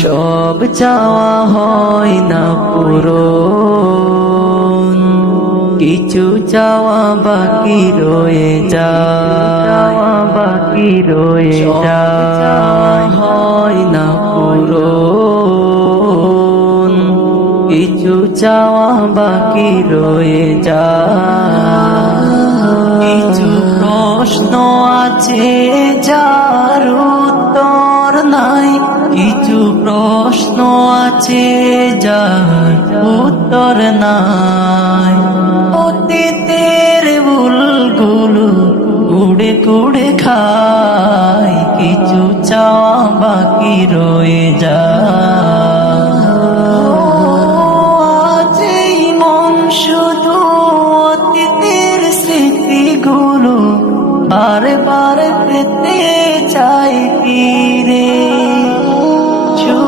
সব চাওয়া হয় না পূরণ, কিছু চাওয়া বাকি রয়ে যায়, হয় না পূরণ, কিছু চাওয়া বাকি রয়ে যায়। কিছু প্রশ্ন আছে যার উত্তর নাই, কিছু প্রশ্ন আছে যার উত্তর নাই। অতীতের ভুলগুলো কুড়ে কুড়ে খায়, কিছু চাওয়া বাকি রয়ে যায়।